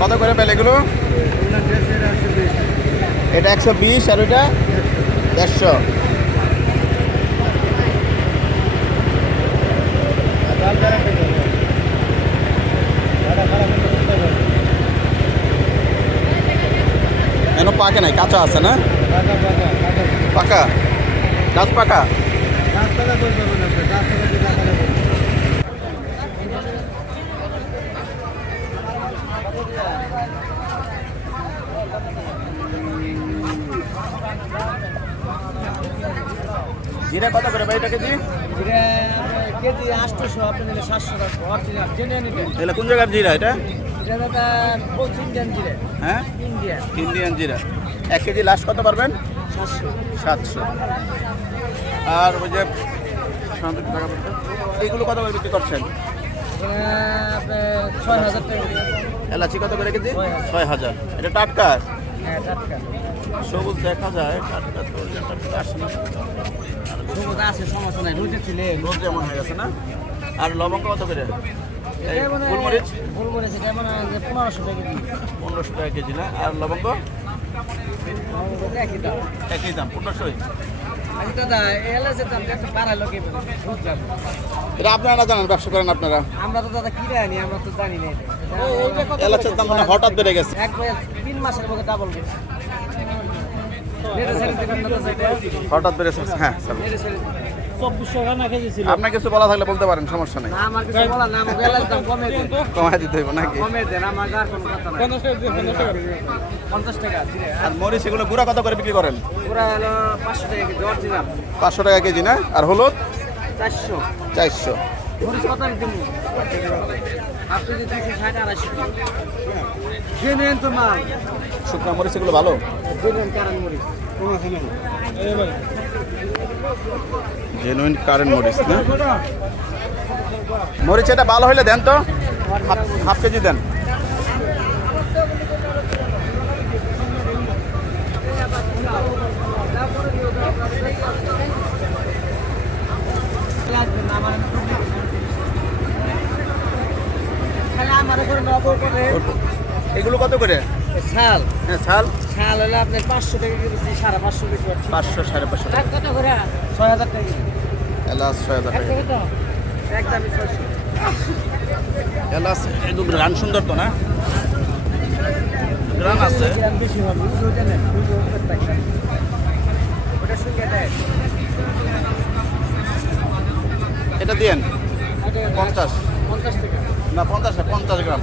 কত করে পেলে এগুলো? এটা একশো বিশ আর ওইটা দেড়শো। পাকে নাই, কাঁচা আছে না? পাকা? গাছ পাকা? জিরা কত করে ভাই এটা কেজি? কেজি আটশোশো আপনি নিলে সাতশো টাকা। কোন জায়গার জিরা এটা? এটা হ্যাঁ? ইন্ডিয়ান। জিরা। এক কেজি লাস্ট কত পারবেন? সাতশো। আর ওই যে এইগুলো কত করে বিক্রি করছেন? এলাচি কত করে কেজি? ছয় হাজার। এটা টাটকা? হ্যাঁ সবুজ দেখা যায় টাটকা তো টাটকা আসে না। সবুজ আছে সমস্যা নাই। রোদে ছিল রোজ যেমন হয়ে গেছে না? আর লবঙ্গ কত করে? গোলমরিচ? গোলমরিচ এটা মানে পনেরোশো টাকা কেজি। পনেরোশো টাকা কেজি না? আর লবঙ্গ? একই দাম। একই দাম পনেরোশোই? এটা আপনারা জানেন ব্যবসা করেন আপনারা। আমরা তো দাদা কিনে আনি আমরা তো জানি না। এলাচের দাম মানে হঠাৎ বেড়ে গেছে। তিন মাসের মধ্যে ডাবল গেছে। হঠাৎ বেড়েছে হ্যাঁ আপনার কিছু বলা থাকলে বলতে পারেন, সমস্যা নেই। কমাই দিতে হইব নাকি? আর মরিচ এগুলো গুঁড়া কত করে বিক্রি করেন? পাঁচশো টাকা কেজি, না? আর হলুদ? চারশো। চারশো শুকনো মরিচ এগুলো ভালো? মরিচ জেনুইন কারেন্ট মরিচ না? মরিচ এটা ভালো হইলে দেন তো। হাফ- কেজি দেন। এগুলো কত করে? শাল হ্যাঁ শাল শাল হলে আপনার পাঁচশো টাকা কেজি সাড়ে পাঁচশো কেজি পাঁচশো সাড়ে পাঁচশো টাকা। কত করে ছয় হাজার টাকা কেজি। এলাচ ছয় হাজার টাকা একদমই ছয়শো। এলাচ একদম রান সুন্দর তো না? গ্রান আছে। বেশি হবে ওটা সঙ্গে দেয়। এটা দিয়েন। পঞ্চাশ। পঞ্চাশ টাকা। না পঞ্চাশ না পঞ্চাশ গ্রাম।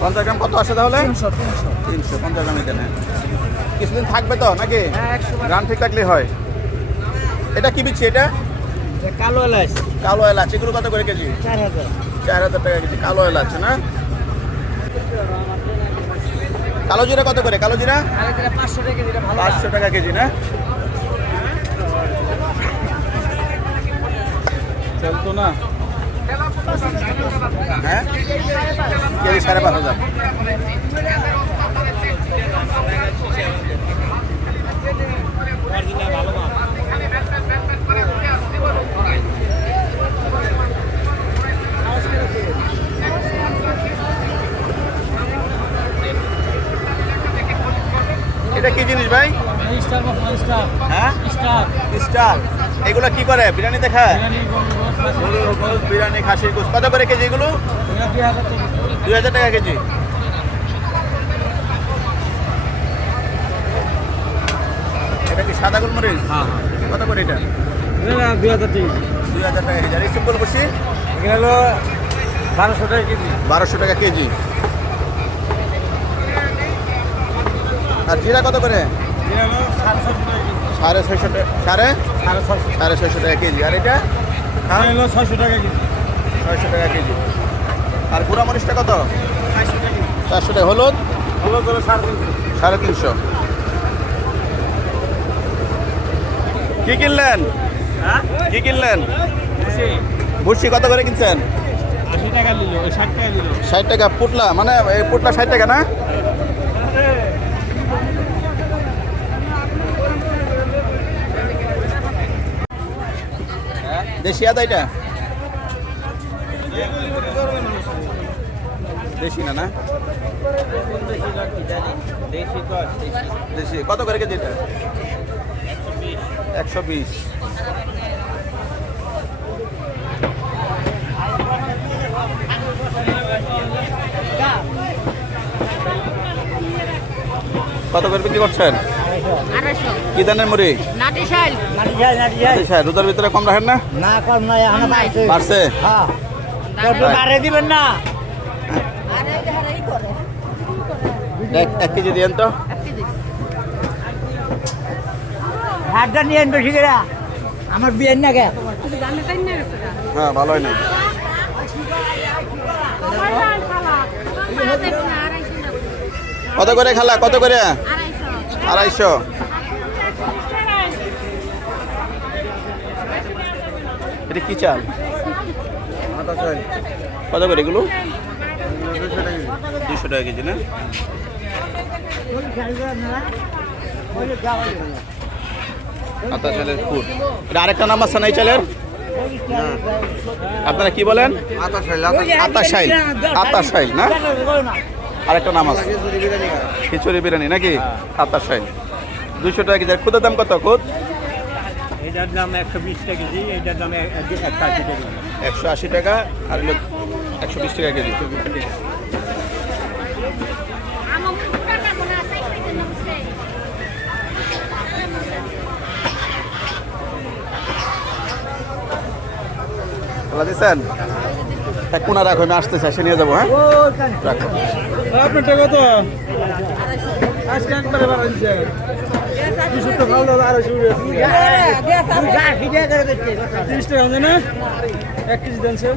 পঞ্চাশ গ্রাম কত আসে তাহলে? তিনশো তিনশো। তিনশো পঞ্চাশ গ্রাম এখানে। কিছুদিন থাকবে তো নাকি? হ্যাঁ গ্রাম ঠিক থাকলে হয়। এটা কি বিচ্ছি এটা? কালো এলাচ। কালো এলাচ এগুলো কত করে কেজি? চার হাজার। চার হাজার টাকা কেজি কালো এলাচ না? কালো জিরা কত করে? কালো জিরা? আগে টাকা কেজি পাঁচশো টাকা কেজি না? চলতো না? হ্যাঁ? সাড়ে পাঁচ হাজার। এটা কি জিনিস ভাই? হ্যাঁ? স্টার এগুলো কি করে? গরুর গোস, বিরিয়ানি খাসির গোস কত করে কেজি এগুলো? দুই হাজার টাকা। কেজি। এটা কি সাদা গোলমরিচ? হ্যাঁ কত করে এটা? দুই হাজার টাকা দুই হাজার টাকা কেজি। আর এই সিম্পল বসি? এখানে হলো বারোশো টাকা কেজি। বারোশো টাকা কেজি। আর জিরা কত করে? সাড়ে ছয়শো টাকা সাড়ে সাড়ে? ছয়শো। টাকা কেজি। আর এটা? ছয়শো টাকা কেজি। ছয়শো টাকা কেজি। আর গুঁড়া মরিচটা কত? চারশো টাকা টাকা। হলুদ? হলো করে সাড়ে তিনশো। সাড়ে তিনশো। কি কিনলেন? হ্যাঁ? কি কিনলেন? বুঝছি কত করে কিনছেন? ষাট টাকা। পুটলা মানে এই পুটলা ষাট টাকা না? দেশি আদা এটা? দেশি না না? দেশি। কত করে কেজি এটা? একশো বিশ। কত করে বিক্রি করছেন? কি দানের মুড়ি? নাটি শাল স্যার রোজার ভিতরে কম রাখেন না? না কম নাই এখন বাড়ছে। বাড়ছে? হ্যাঁ। বাড়ে দিবেন না? এক এক কেজি দিয়েন তো। নিয়ে বেশি করে। আমার বিয়ের না গে। হ্যাঁ ভালোই না। কত করে খালা? কত করে? আড়াইশো। এটা কি চাল? কত করে এগুলো? দুশো টাকা কেজি না? আতা চালের ফুট এটা আরেকটা নাম আছে না এই চালের? আপনারা কি বলেন? আতাশাইল আতাশাইল না? আরেকটা নাম আছে। খিচুড়ি বিরিয়ানি নাকি? আতাশাইল দুশো টাকা কেজি খুদের দাম কত খুদ? এটার দাম একশো বিশ টাকা কেজি এটার দাম একশো আশি টাকা আর একশো বিশ টাকা কেজি। দিচ্ছেন এক কোনা রাখো, আমি আসতেছি এসে নিয়ে যাব হ্যাঁ? রাখো। আপনার টাকা তো আজকে একবারে না? এক কেজি দেন স্যার